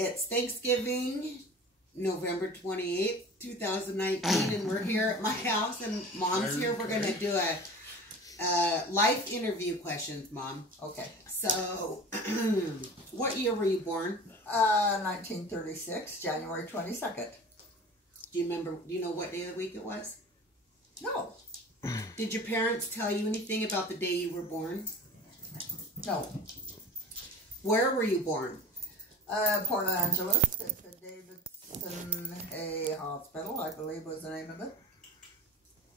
It's Thanksgiving, November 28th, 2019, and we're here at my house, and Mom's here. We're going to do a life interview questions, Mom. Okay. So, what year were you born? 1936, January 22nd. Do you know what day of the week it was? No. Did your parents tell you anything about the day you were born? No. Where were you born? Port Angeles at the Davidson A Hospital, I believe was the name of it.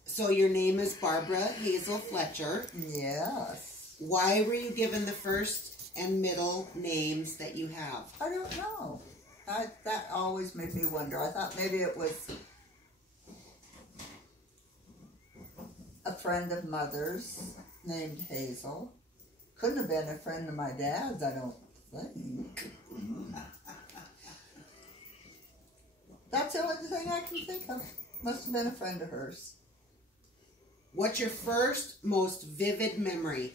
So your name is Barbara Hazel Fletcher. Yes. Why were you given the first and middle names that you have? I don't know. That always made me wonder. I thought maybe it was a friend of Mother's named Hazel. Couldn't have been a friend of my dad's, I don't think. That's the only thing I can think of. Must have been a friend of hers. What's your first, most vivid memory?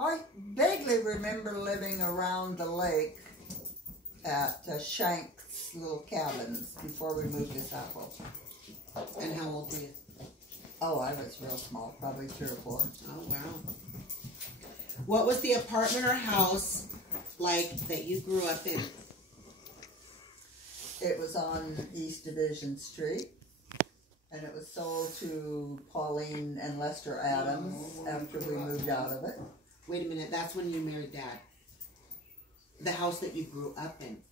I vaguely remember living around the lake at Shank's little cabins before we moved to Sappho. And how old were you? Oh, I was real small, probably 3 or 4. Oh, wow. What was the apartment or house like that you grew up in? It was on East Division Street, and it was sold to Pauline and Lester Adams after we moved out of it. Wait a minute, that's when you married Dad. The house that you grew up in.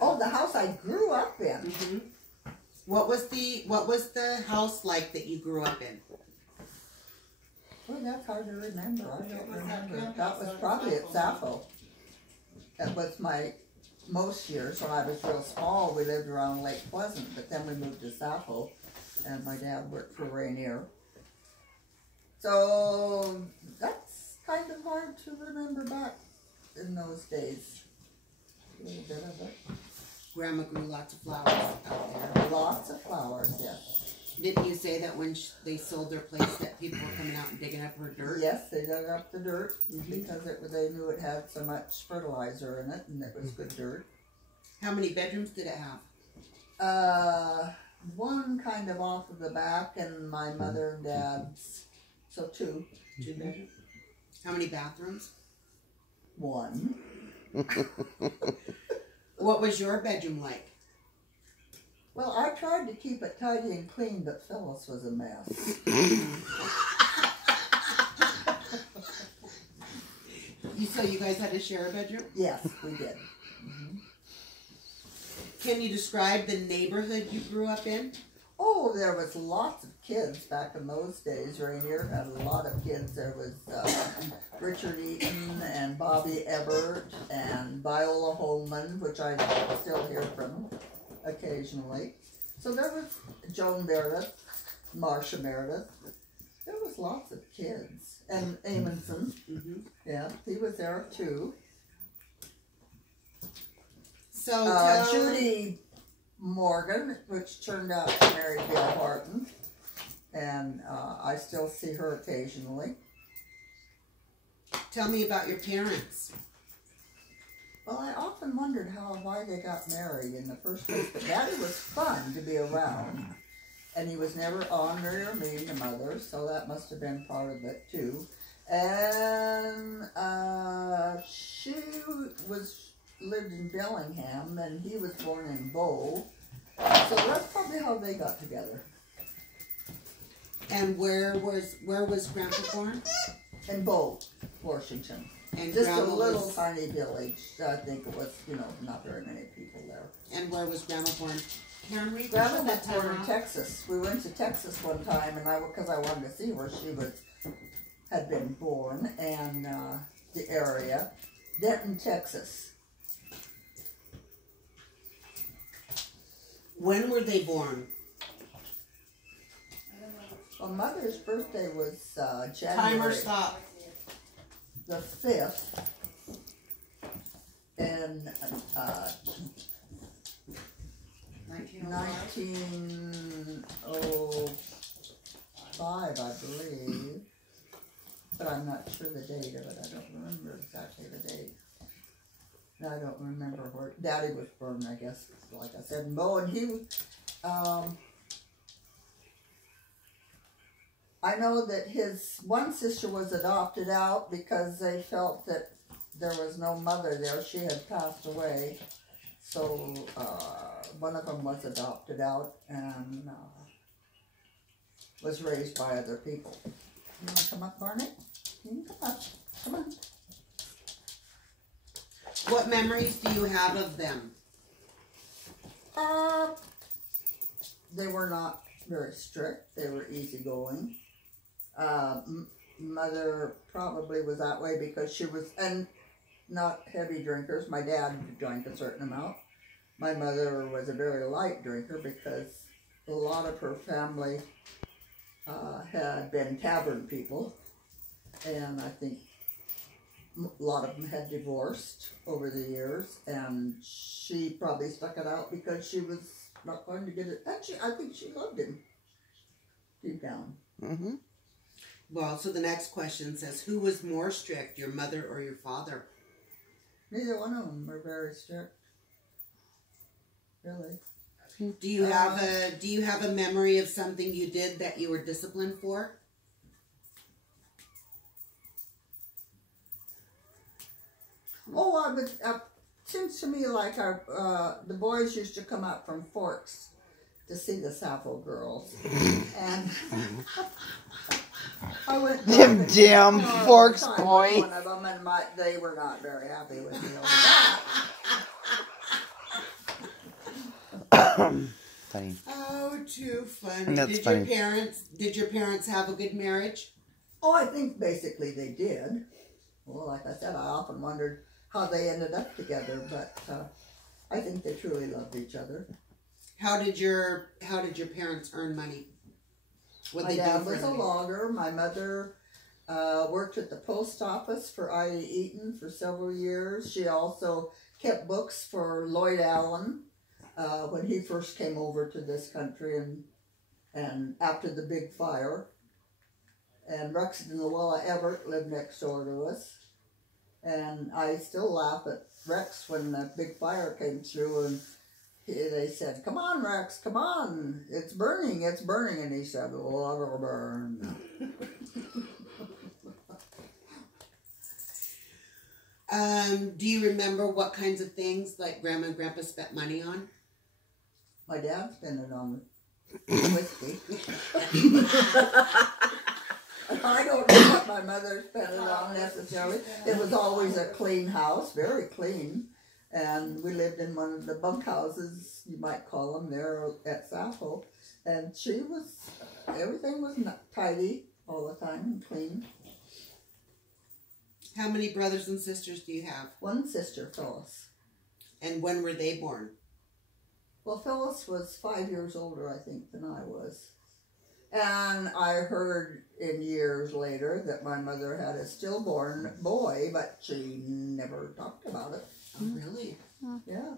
Oh, the house I grew up in. Mm-hmm. What was the house like that you grew up in? Well, that's hard to remember. I don't remember. That was probably at Sappho. That was my most years when I was real small. We lived around Lake Pleasant, but then we moved to Sappho, and my dad worked for Rainier. So that's kind of hard to remember back in those days. A little bit of it. Grandma grew lots of flowers out there. Lots of flowers, yes. Didn't you say that when they sold their place that people were coming out and digging up her dirt? Yes, they dug up the dirt because they knew it had so much fertilizer in it and it was good dirt. How many bedrooms did it have? One kind of off of the back and my mother and dad's, so 2. 2 bedrooms. How many bathrooms? 1. What was your bedroom like? Well, I tried to keep it tidy and clean, but Phyllis was a mess. So you guys had to share a bedroom? Yes, we did. Mm-hmm. Can you describe the neighborhood you grew up in? Oh, there was lots of kids back in those days. Rainier had a lot of kids. There was Richard Eaton and Bobby Ebert and Viola Holman, which I still hear from occasionally. So there was Joan Meredith, Marcia Meredith. There was lots of kids. And Amundsen, yeah, he was there too. So Judy Morgan, which turned out to marry Bill Horton, and I still see her occasionally. Tell me about your parents. Well, I often wondered why they got married in the first place, but Daddy was fun to be around, and he was never ornery or mean to Mother, so that must have been part of it too. And she lived in Bellingham, and he was born in Bow. So that's probably how they got together. And where was Grandpa born? In Bow, Washington. And just Grandma a little tiny village. I think it was, not very many people there. And where was Grandma born? Grandma was born in Texas. We went to Texas one time, and because I wanted to see where she had been born and the area. Denton, Texas. When were they born? Well, Mother's birthday was January. Timer stop. The 5th. In 1905, I believe. But I'm not sure the date of it. I don't remember exactly the date. I don't remember where Daddy was born, I guess, like I said. Mo, and he, I know that his one sister was adopted out because they felt that there was no mother there. She had passed away. So one of them was adopted out and was raised by other people. You want to come up, Barney? You can come up. Come on. What memories do you have of them? They were not very strict. They were easygoing. Mother probably was that way because she was, and not heavy drinkers. My dad drank a certain amount. My mother was a very light drinker because a lot of her family had been tavern people, and I think a lot of them had divorced over the years, and she probably stuck it out because she was not going to get it. Actually, I think she loved him deep down. Mm-hmm. Well, so the next question says, who was more strict, your mother or your father? Neither one of them were very strict. Really. Do you have a memory of something you did that you were disciplined for? Oh, it seems to me like the boys used to come up from Forks to see the Sappho girls, and I went. Them damn Forks boy. One of them, and they were not very happy with me over that. Funny. Oh, too funny. That's funny. Did your parents have a good marriage? Oh, I think basically they did. Well, like I said, I often wondered how they ended up together, but I think they truly loved each other. How did your parents earn money? My dad was a logger. My mother worked at the post office for I.E. Eaton for several years. She also kept books for Lloyd Allen when he first came over to this country and after the big fire. And Rex and Luella Everett lived next door to us. And I still laugh at Rex when the big fire came through and they said, "Come on, Rex, come on, it's burning, it's burning." And he said, "Let her burn." Do you remember what kinds of things like Grandma and Grandpa spent money on? My dad spent it on whiskey. I don't know what my mother spent it on necessarily. It was always a clean house, very clean. And we lived in one of the bunkhouses, you might call them, there at Sappho. And everything was tidy all the time and clean. How many brothers and sisters do you have? One sister, Phyllis. And when were they born? Well, Phyllis was 5 years older, I think, than I was. And I heard in years later that my mother had a stillborn boy, but she never talked about it. Oh, really? Yeah.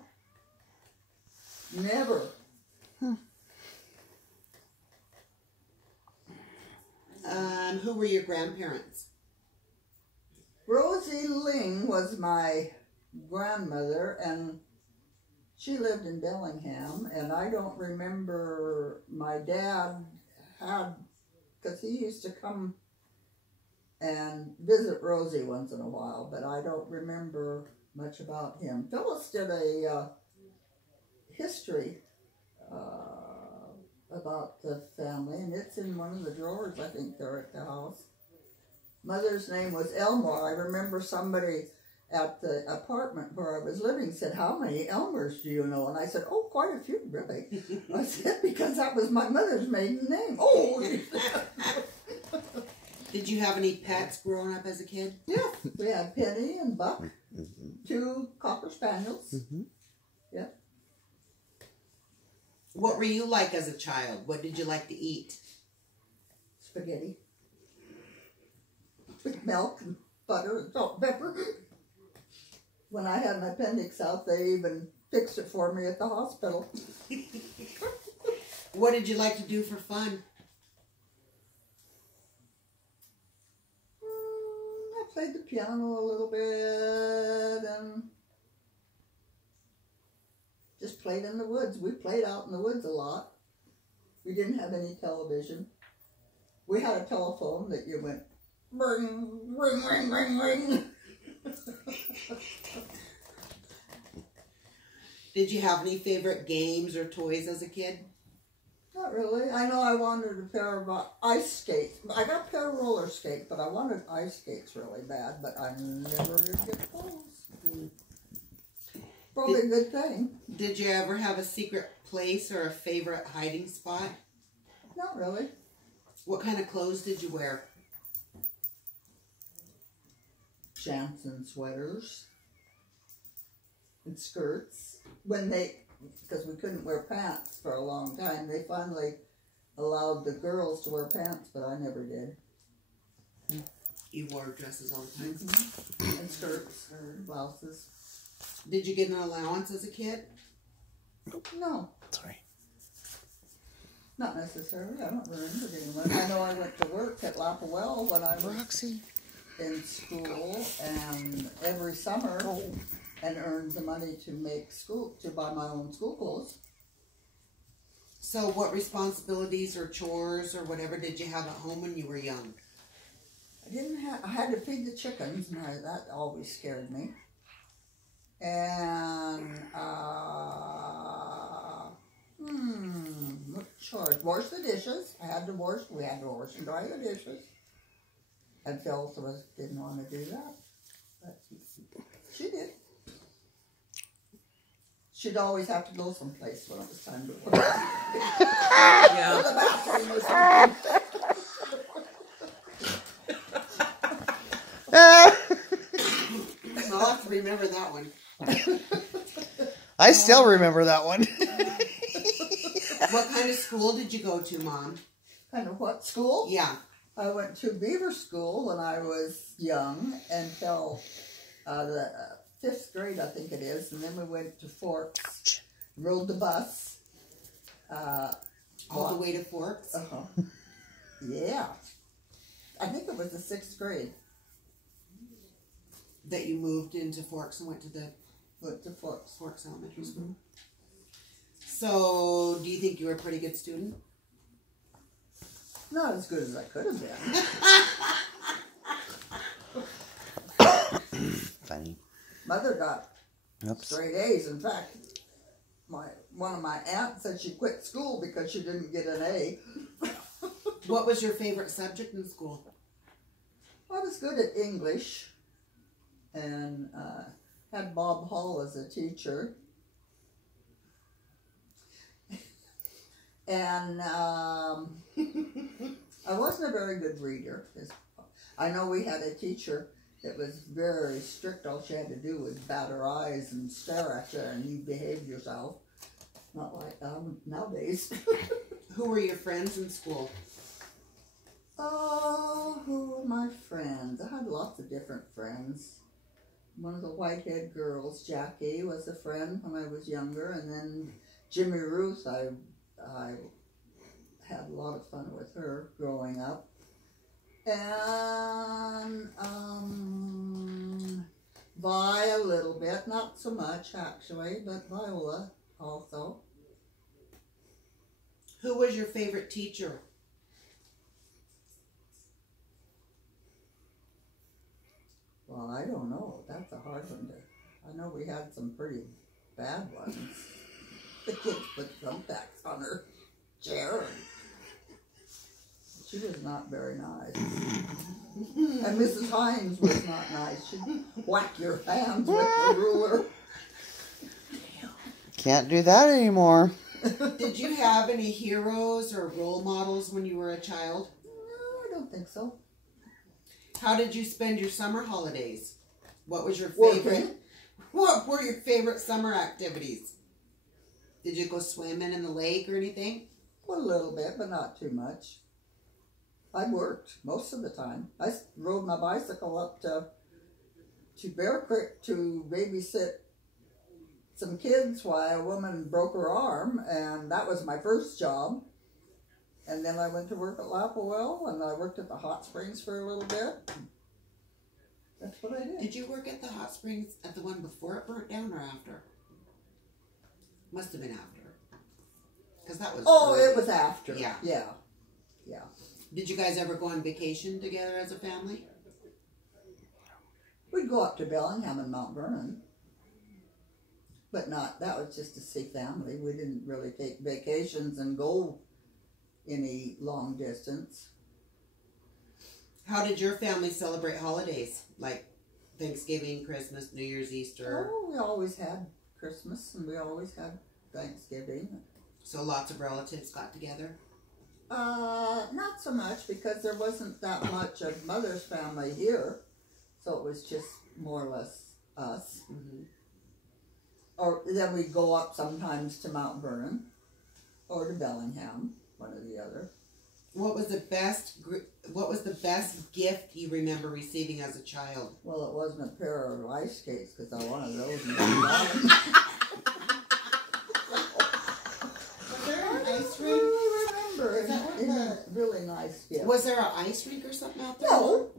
Never. Who were your grandparents? Rosie Ling was my grandmother, and she lived in Bellingham, and I don't remember my dad because he used to come and visit Rosie once in a while, but I don't remember much about him. Phyllis did a history about the family, and it's in one of the drawers, I think, there at the house. Mother's name was Elmore. I remember somebody at the apartment where I was living said, "How many Elmers do you know?" And I said, "Oh, quite a few, really." I said, because that was my mother's maiden name. Oh! Did you have any pets growing up as a kid? Yeah, we had Penny and Buck, 2 Cocker Spaniels. Yeah. What were you like as a child? What did you like to eat? Spaghetti. With milk and butter and salt and pepper. When I had my appendix out, they even fixed it for me at the hospital. What did you like to do for fun? I played the piano a little bit, and played in the woods. We played out in the woods a lot. We didn't have any television. We had a telephone that you went ring, ring, ring, ring, ring. Did you have any favorite games or toys as a kid? Not really. I know I wanted a pair of ice skates. I got a pair of roller skates, but I wanted ice skates really bad, but I never did get those. Probably a good thing. Did you ever have a secret place or a favorite hiding spot? Not really. What kind of clothes did you wear? Jansen sweaters and skirts. Because we couldn't wear pants for a long time, they finally allowed the girls to wear pants, but I never did. You wore dresses all the time? Mm-hmm. And skirts or blouses. Did you get an allowance as a kid? No. Sorry. Not necessarily. I don't remember getting one. I know I went to work at Lapawell when I was in school, and every summer, and earned the money to buy my own school clothes. So what responsibilities or chores or whatever did you have at home when you were young? I had to feed the chickens, and that always scared me. And, what chores? Wash the dishes. We had to wash and dry the dishes. And Phil didn't want to do that. But she did. She'd always have to go someplace when it was time to put her Yeah. the bathroom or something. I'll have to remember that one. I still remember that one. What kind of school did you go to, Mom? Kind of what school? Yeah. I went to Beaver School when I was young until the 5th grade, I think it is, and then we went to Forks, rode the bus. All the way to Forks? Uh-huh. Yeah. I think it was the 6th grade. That you moved into Forks and went to Forks. Forks Elementary School. So, do you think you were a pretty good student? Not as good as I could have been. Funny. Mother got Oops. straight A's. In fact, one of my aunts said she quit school because she didn't get an A. What was your favorite subject in school? I was good at English, and had Bob Hall as a teacher. And I wasn't a very good reader. I know we had a teacher that was very strict. All she had to do was bat her eyes and stare at you, and you behaved yourself. Not like nowadays. Who were your friends in school? Oh, who were my friends? I had lots of different friends. One of the whitehead girls, Jackie, was a friend when I was younger, and then Jimmy Ruth, I had a lot of fun with her growing up. And Vi a little bit, not so much actually, but Viola also. Who was your favorite teacher? Well, I don't know. That's a hard one to... I know we had some pretty bad ones. The kids put thumbtacks on her chair. She was not very nice. And Mrs. Hines was not nice. She'd whack your hands with the ruler. Can't do that anymore. Did you have any heroes or role models when you were a child? No, I don't think so. How did you spend your summer holidays? What was your Working. favorite? What were your favorite summer activities? Did you go swimming in the lake or anything? Well, a little bit, but not too much. I worked most of the time. I rode my bicycle up to Bear Creek to babysit some kids while a woman broke her arm, and that was my first job. And then I went to work at Lapawell, and I worked at the hot springs for a little bit. That's what I did. Did you work at the hot springs at the one before it burnt down or after? Must have been after. Because that was. Oh, early. it was after. Yeah. Yeah. Yeah. Did you guys ever go on vacation together as a family? We'd go up to Bellingham and Mount Vernon. But that was just to see family. We didn't really take vacations and go any long distance. How did your family celebrate holidays? Like Thanksgiving, Christmas, New Year's, Easter? Oh, we always had Christmas and we always had Thanksgiving. So lots of relatives got together? Not so much because there wasn't that much of Mother's family here. So it was just more or less us. Mm-hmm. Or then we'd go up sometimes to Mount Vernon or to Bellingham, one or the other. What was the best gift you remember receiving as a child? Well, it wasn't a pair of ice skates because I wanted those. And Was there an ice I rink? remember. Is that what It was a really nice gift. Was there an ice rink or something out there? No.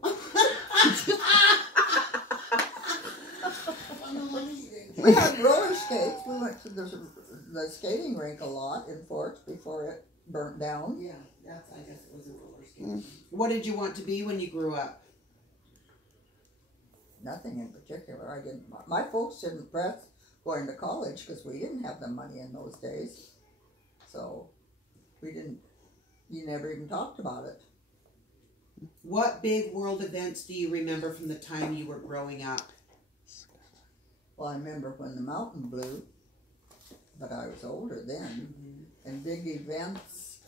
We had roller skates. We went to the skating rink a lot in Forks before it burnt down. Yeah, I guess it was a roller skate. What did you want to be when you grew up? Nothing in particular. I didn't. My folks didn't press going to college because we didn't have the money in those days. So we didn't. You never even talked about it. What big world events do you remember from the time you were growing up? Well, I remember when the mountain blew, but I was older then. Mm-hmm. And big events,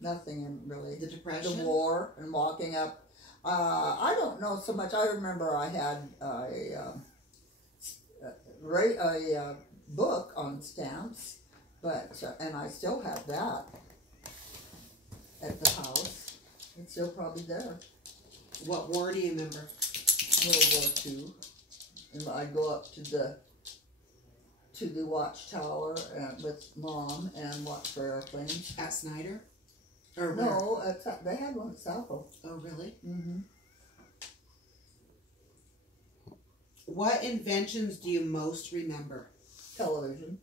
nothing in really. The Depression? The war and walking up. I don't know so much. I remember I had a book on stamps, but and I still have that at the house. It's still probably there. What war do you remember? World War II, and I'd go up to the watchtower with Mom and watch for airplanes. At Snyder? Or where? No, they had one at Sappho. Oh, really? Mm-hmm. What inventions do you most remember? Television.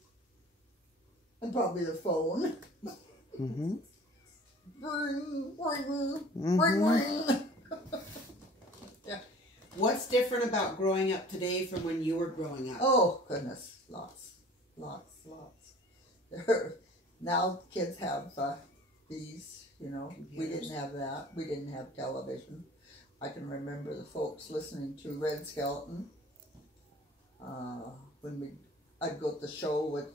And probably the phone. Mm-hmm. Ring, ring, Mm-hmm. ring, ring. What's different about growing up today from when you were growing up? Oh, goodness. Lots. Now kids have these, you know. We Computers. didn't have that. We didn't have television. I can remember the folks listening to Red Skelton. When I'd go to the show with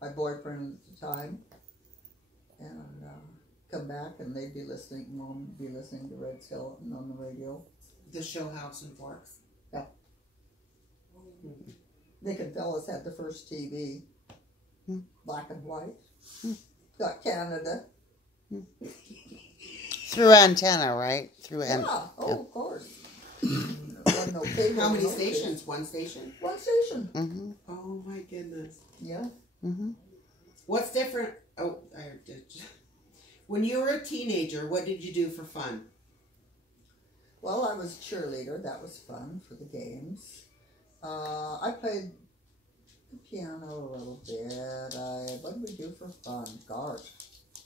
my boyfriend at the time. And come back and they'd be listening, Mom would be listening to Red Skelton on the radio. The show House and Forks? Yeah. Nick and Phyllis had the first TV, black and white. Got Canada. Through antenna, right? Through Yeah, of course. Wasn't no cable, How many no stations? One station? One station. Mm-hmm. Oh my goodness. Yeah. Mm-hmm. What's different? Oh, I did. When you were a teenager, what did you do for fun? Well, I was a cheerleader. That was fun for the games. I played the piano a little bit. What did we do for fun? Gosh.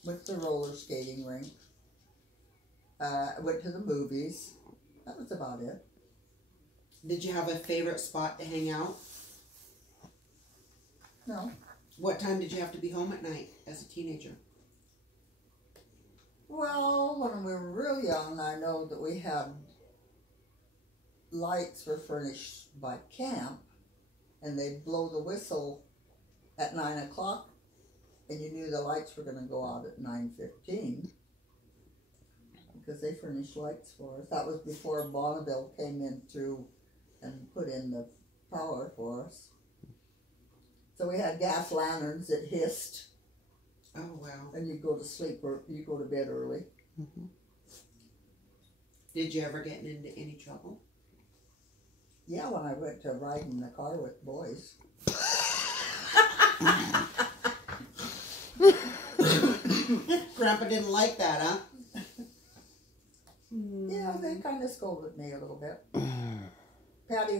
Went to the roller skating rink. Went to the movies. That was about it. Did you have a favorite spot to hang out? No. What time did you have to be home at night as a teenager? Well, when we were real young, I know that we had lights were furnished by camp, and they'd blow the whistle at 9 o'clock, and you knew the lights were going to go out at 9:15 because they furnished lights for us. That was before Bonneville came in through and put in the power for us. So we had gas lanterns that hissed. Oh, wow. And you'd go to sleep or you go to bed early. Mm-hmm. Did you ever get into any trouble? Yeah, when I went to ride in the car with boys. Grandpa didn't like that, huh? Yeah, they kind of scolded me a little bit. Patty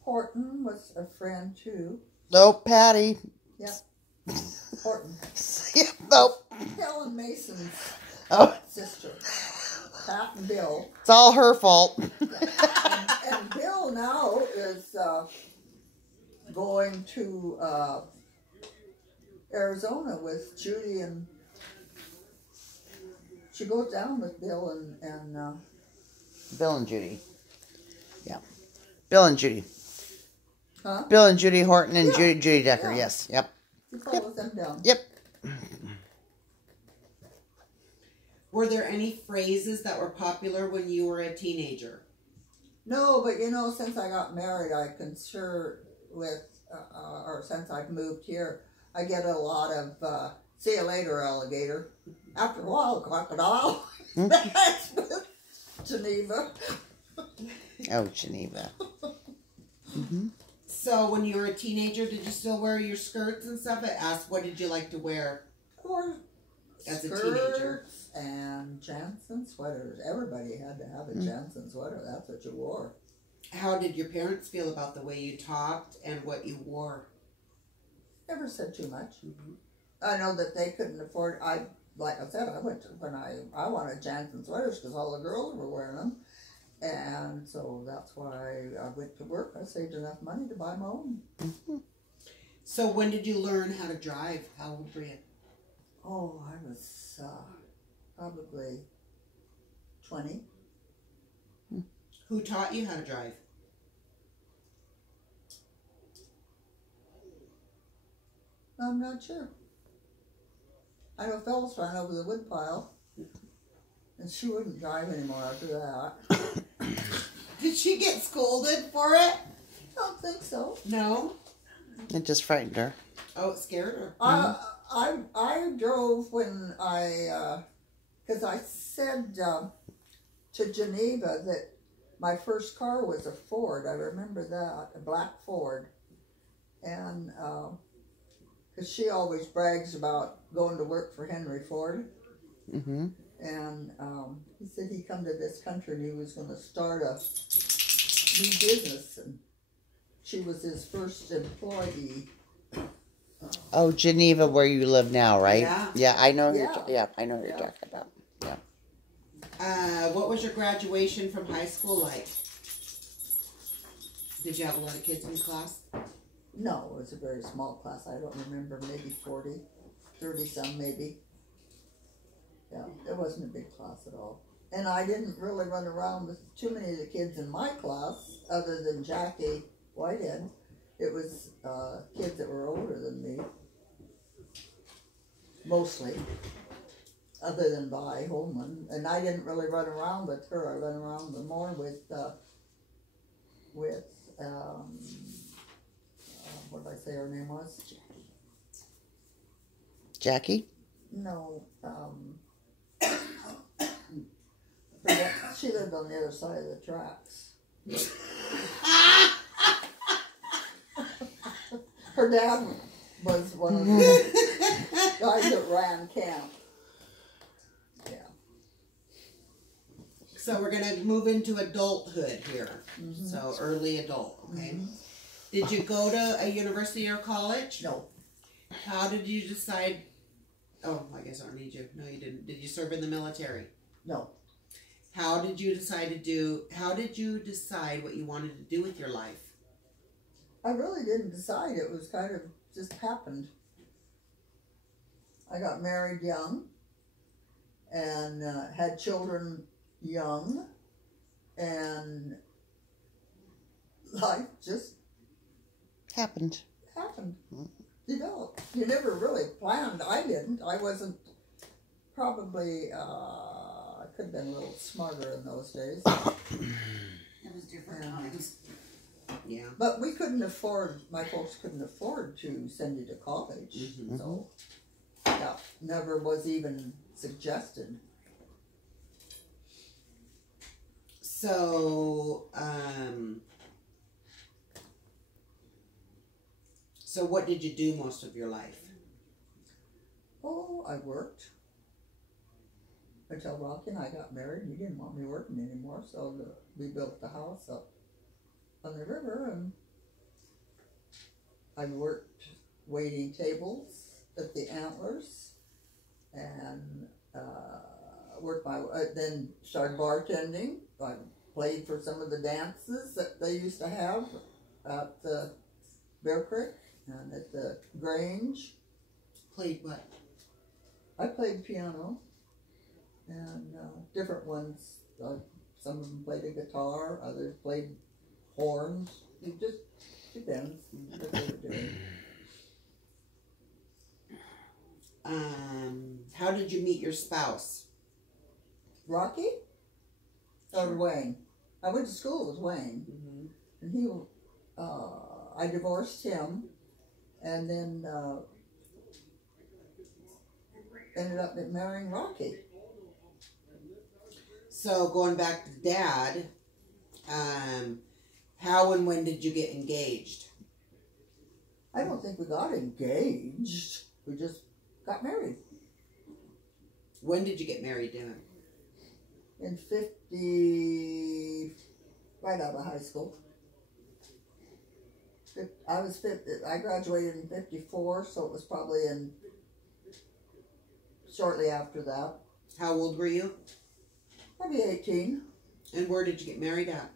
Horton was a friend too. Nope, Patty. Yep. Horton. Yep, nope. Helen Mason's Oh, sister. Pat and Bill. it's all her fault. And Bill now is going to Arizona with Judy, and she goes down with Bill and Bill and Judy. Yeah. Bill and Judy. huh? Bill and Judy Horton and Yeah. Judy Decker, Yeah. yes. Yep. She follows them down. Yep. Were there any phrases that were popular when you were a teenager? No, but you know, since I got married, I can sure with, or since I've moved here, I get a lot of, see you later, alligator. After a while, crocodile. That's Geneva. Oh, Geneva. Mm-hmm. So when you were a teenager, did you still wear your skirts and stuff? I asked, what did you like to wear Or as a skirts teenager? and Jansen sweaters. Everybody had to have a Jansen sweater. That's what you wore. How did your parents feel about the way you talked and what you wore? Never said too much. I know that they couldn't afford. Like I said, I went to, when I wanted Jansen sweaters because all the girls were wearing them, and so that's why I went to work. I saved enough money to buy my own. So when did you learn how to drive? How old were you? Oh, I was probably 20. Who taught you how to drive? I'm not sure. I know Phyllis ran over the woodpile, and she wouldn't drive anymore after that. Did she get scolded for it? I don't think so. No. It just frightened her. Oh, it scared her. I drove when because I said to Geneva that my first car was a Ford. I remember that, a black Ford. And because she always brags about going to work for Henry Ford. Mm-hmm. And he said he come to this country and he was going to start a new business. And she was his first employee. Oh, Geneva, where you live now, right? Yeah. Yeah, I know. Yeah. I know what you're Yeah. talking about. Yeah. What was your graduation from high school like? Did you have a lot of kids in your class? No, it was a very small class. I don't remember, maybe 40, 30 some maybe. Yeah, it wasn't a big class at all. And I didn't really run around with too many of the kids in my class, other than Jackie Whitehead. It was kids that were older than me, mostly, other than Vi Holman. And I didn't really run around with her. I ran around more with what did I say her name was? Jackie? No, she lived on the other side of the tracks. Her dad was one of the guys that ran camp. Yeah. So we're gonna move into adulthood here. Mm-hmm. So early adult, okay? Mm-hmm. Did you go to a university or college? No. How did you decide? Oh, I guess I don't need you. No, you didn't. Did you serve in the military? No. How did you decide what you wanted to do with your life? I really didn't decide. It was kind of just happened. I got married young and had children young, and life just Happened. happened. Developed. You never really planned. I didn't. I wasn't probably, I could have been a little smarter in those days. It was different times. Yeah. But we couldn't afford, my folks couldn't afford to send you to college. Mm-hmm. So that never was even suggested. So, so what did you do most of your life? Oh, I worked. Until Rocky and I got married, he didn't want me working anymore, so we built the house up on the river, and I worked waiting tables at the Antlers, and then started bartending. I played for some of the dances that they used to have at the Bear Creek and at the Grange. Played what? I played piano and different ones. Some of them played a guitar, others played horns. It just depends what they were doing. How did you meet your spouse? Rocky or Wayne? I went to school with Wayne, and he. I divorced him, and then ended up marrying Rocky. So going back to Dad, how and when did you get engaged? I don't think we got engaged. We just got married. When did you get married, Dan? In 50, right out of high school. I graduated in 54, so it was probably shortly after that. How old were you? Maybe 18. And where did you get married at?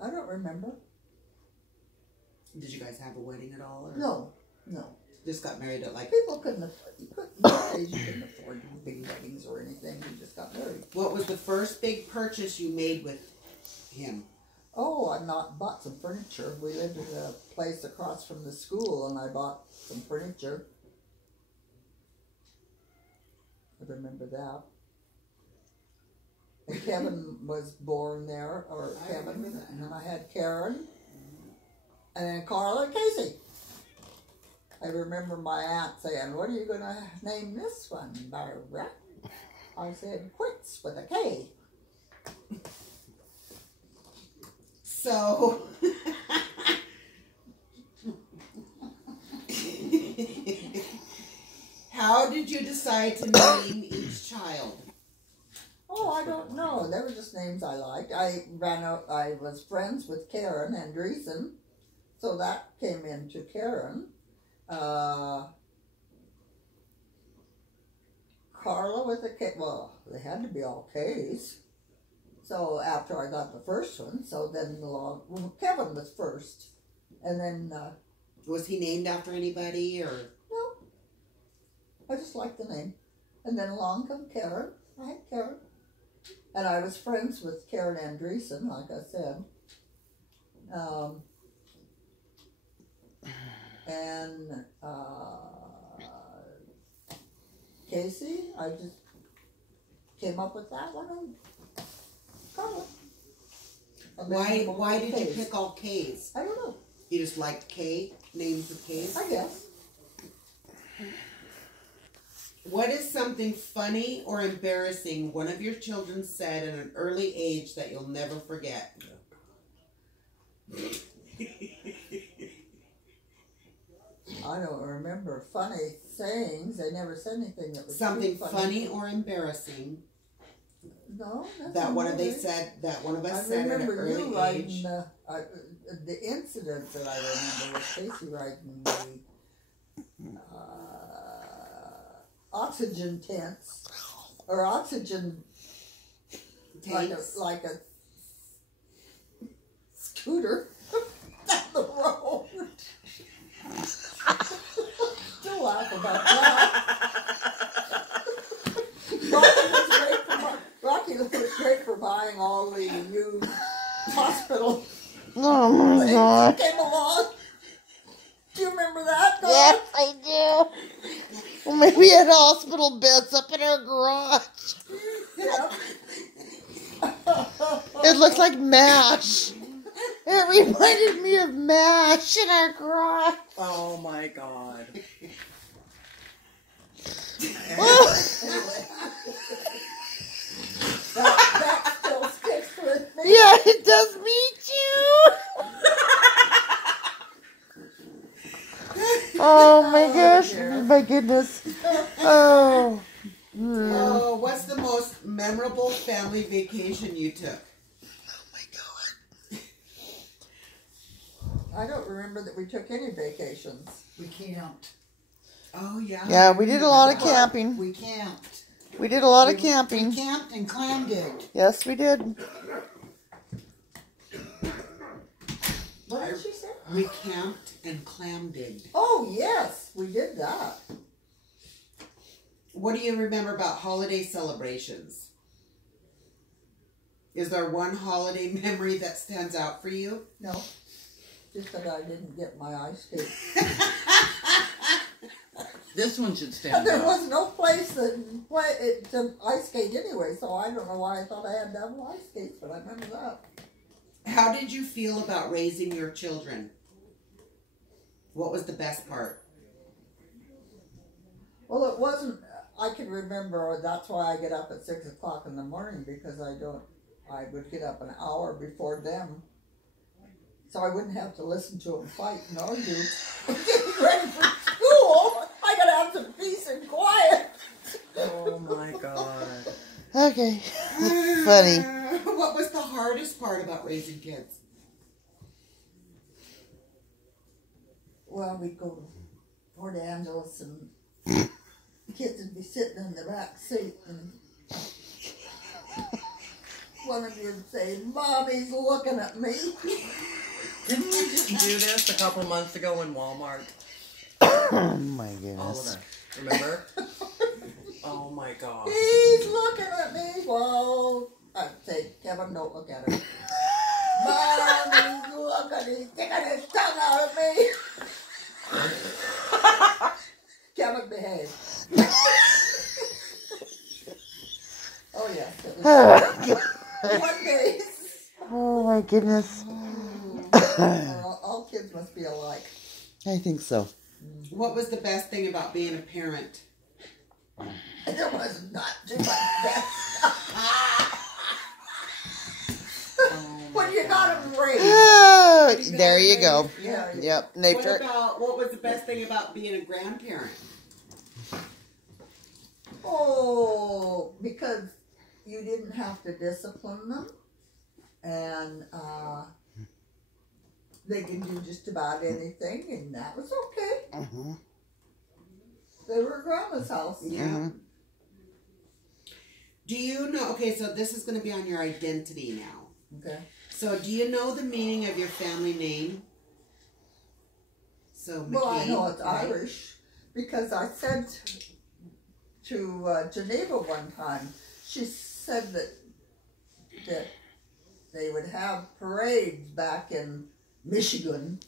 I don't remember. Did you guys have a wedding at all? Or No. just got married at like... People couldn't afford big weddings or anything. We just got married. What was the first big purchase you made with him? Oh, I bought some furniture. We lived in a place across from the school, and I bought some furniture. I remember that. And Kevin was born there, or Kevin, and then I had Karen, and then Carla and Casey. I remember my aunt saying, "What are you going to name this one, Barbara?" I said, "Quits with a K." So, how did you decide to name each child? Oh, I don't know. They were just names I liked. I was friends with Karen Andreessen, so that came into Karen. Carla with a K. Well, they had to be all K's. So after I got the first one, so then Kevin was first, and then Was he named after anybody or? no, I just liked the name, and then along come Karen. I had Karen, and I was friends with Karen Andreessen, like I said, and Casey. I just came up with that one. And Carla. Why did you pick all K's? I don't know. You just liked K, names of K's? I guess. What is something funny or embarrassing one of your children said at an early age that you'll never forget? I don't remember funny sayings. They never said anything that was Something too funny or embarrassing No, that one of us said at an remember early you age. riding the incident that I remember was Casey riding the oxygen tents or oxygen Tanks. like a scooter down the road. Still laugh about that. Rocky was great for buying all the new hospital Oh my things God. that came along. Do you remember that? Dawn? Yes, I do. Well, maybe we had hospital beds up in our garage. Yeah. It looked like MASH. It reminded me of MASH in our garage. Oh my God. That still sticks with me. Yeah, it does me too. Oh my gosh. dear. My goodness. Oh. Oh, what's the most memorable family vacation you took? Oh my I don't remember that we took any vacations. We camped. Oh, yeah. Yeah, we did a lot of camping. We camped. We did a lot of We camping. camped and clam digged. Yes, we did. What did she say? We camped and clam digged. Oh, yes, we did that. What do you remember about holiday celebrations? Is there one holiday memory that stands out for you? No, just that I didn't get my ice skate. This one should And stand there up. was no place to ice skate anyway, so I don't know why I thought I had to have ice skates, but I remember that. How did you feel about raising your children? What was the best part? Well, it wasn't, I can remember, that's why I get up at 6 o'clock in the morning, because I would get up an hour before them, so I wouldn't have to listen to them fight and argue. Getting ready for school, I gotta have some peace and quiet. Oh my god. Okay. Funny. What was the hardest part about raising kids? Well, we'd go to Port Angeles and the kids would be sitting in the back seat and one of you would say, "Mommy's looking at me." Didn't we just do this a couple months ago in Walmart? Oh my All of goodness. that. Remember? Oh my god. "He's looking at me." Well, I'd say, "Kevin, don't look at her." "Mommy's looking, he's sticking his tongue out at me." Kevin, behave. Oh yes, it was one day. Oh my goodness. All kids must be alike. I think so. What was the best thing about being a parent? There was not too much best. When you got them raised. Oh, there you go. Yeah. Yep. What was the best thing about being a grandparent? Oh, because you didn't have to discipline them, and they can do just about anything, and that was okay. Mm-hmm. They were at Grandma's house. Yeah. Mm-hmm. Do you know? Okay, so this is going to be on your identity now. Okay. So, do you know the meaning of your family name? So, Well, I McCain, know it's right? Irish because I said to Geneva one time, she said that they would have parades back in Michigan,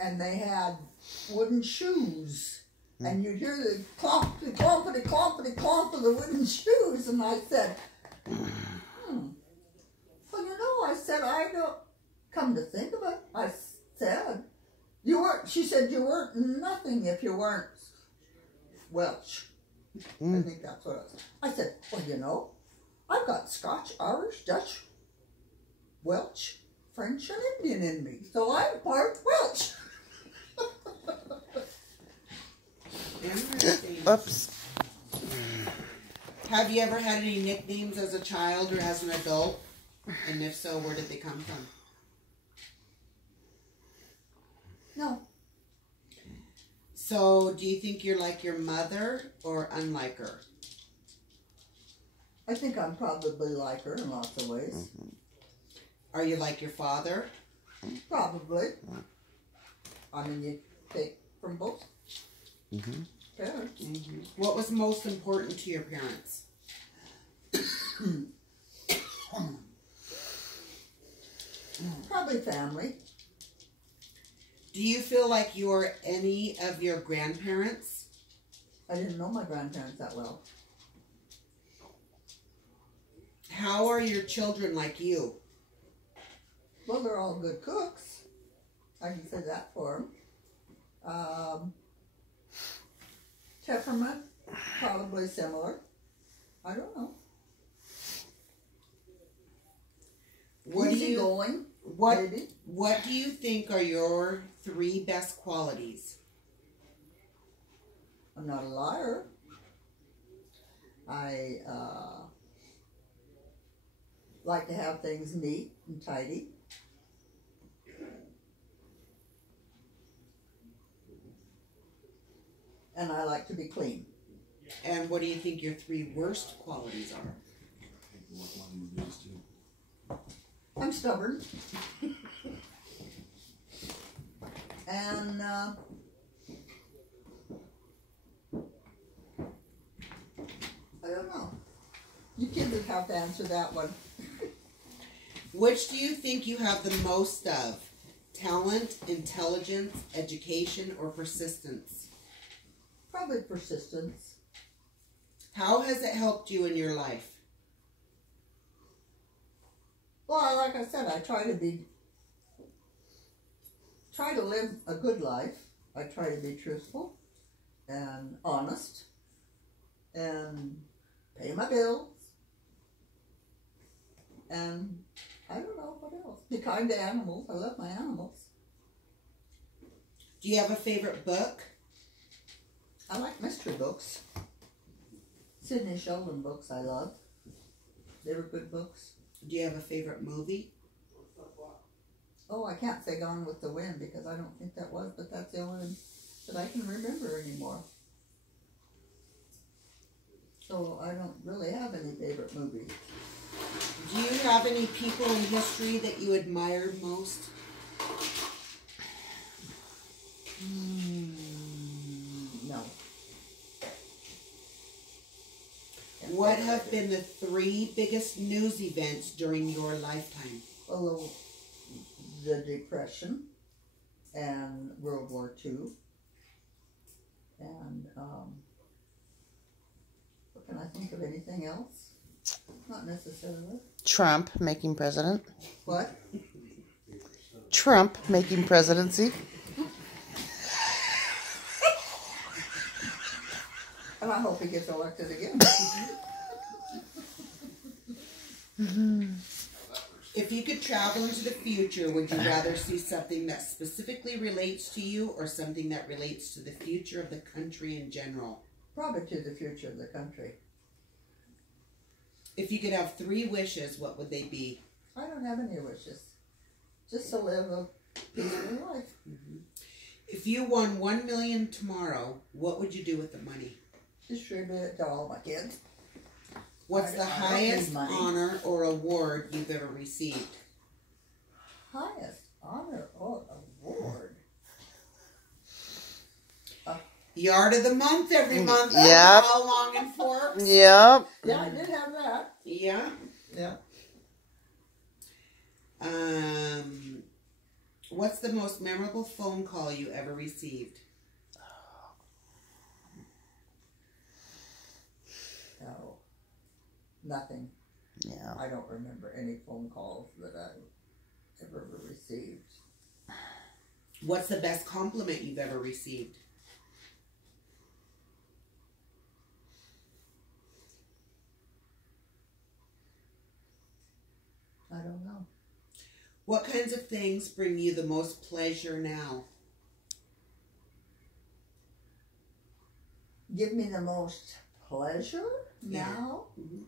and they had wooden shoes, and you'd hear the clompity, clompity, clompity, clomp of the wooden shoes, and I said, well, you know, I said, I don't, come to think of it, I said, you weren't, she said, you weren't nothing if you weren't Welsh. I think that's what it was. I said, well, you know, I've got Scotch, Irish, Dutch, Welsh, French, and Indian in me, so I'm part Welsh. Interesting. Oops. Have you ever had any nicknames as a child or as an adult? And if so, where did they come from? No. So, do you think you're like your mother or unlike her? I think I'm probably like her in lots of ways. Are you like your father? Probably. I mean, you take from both parents. What was most important to your parents? Probably family. Do you feel like you're any of your grandparents? I didn't know my grandparents that well. How are your children like you? Well, they're all good cooks. I can say that for them. Temperament, probably similar. I don't know. What do Easy you going, what maybe. What do you think are your 3 best qualities? I'm not a liar. I like to have things neat and tidy. and I like to be clean. And what do you think your 3 worst qualities are? I'm stubborn. And I don't know. You kids would have to answer that one. Which do you think you have the most of? Talent, intelligence, education, or persistence? Probably persistence. How has it helped you in your life? Well, like I said, I try to live a good life. I try to be truthful and honest and pay my bills. And I don't know what else. Be kind to animals. I love my animals. Do you have a favorite book? I like mystery books. Sidney Sheldon books I love. They were good books. Do you have a favorite movie? Oh, I can't say Gone with the Wind because I don't think that was, but that's the only one that I can remember anymore. So I don't really have any favorite movies. Do you have any people in history that you admired most? No. What have been the 3 biggest news events during your lifetime? Well, the Depression and World War II. And what can I think of anything else? Not necessarily. Trump making president. What? Trump making presidency. And I hope he gets elected again. If you could travel into the future, would you rather see something that specifically relates to you or something that relates to the future of the country in general? Probably to the future of the country. If you could have 3 wishes, what would they be? I don't have any wishes. Just to live a peaceful life. If you won $1 million tomorrow, what would you do with the money? Distribute it to all my kids. What's the I don't highest need money. honor or award you've ever received? Highest honor or award. Yard of the month every month. Yep. All long and forks. Yep. Yeah, I did have that. Yeah. Yeah. What's the most memorable phone call you ever received? No. Nothing. Yeah. I don't remember any phone calls that I ever received. What's the best compliment you've ever received? I don't know. What kinds of things bring you the most pleasure now? Give me the most pleasure Yeah. now? Mhm.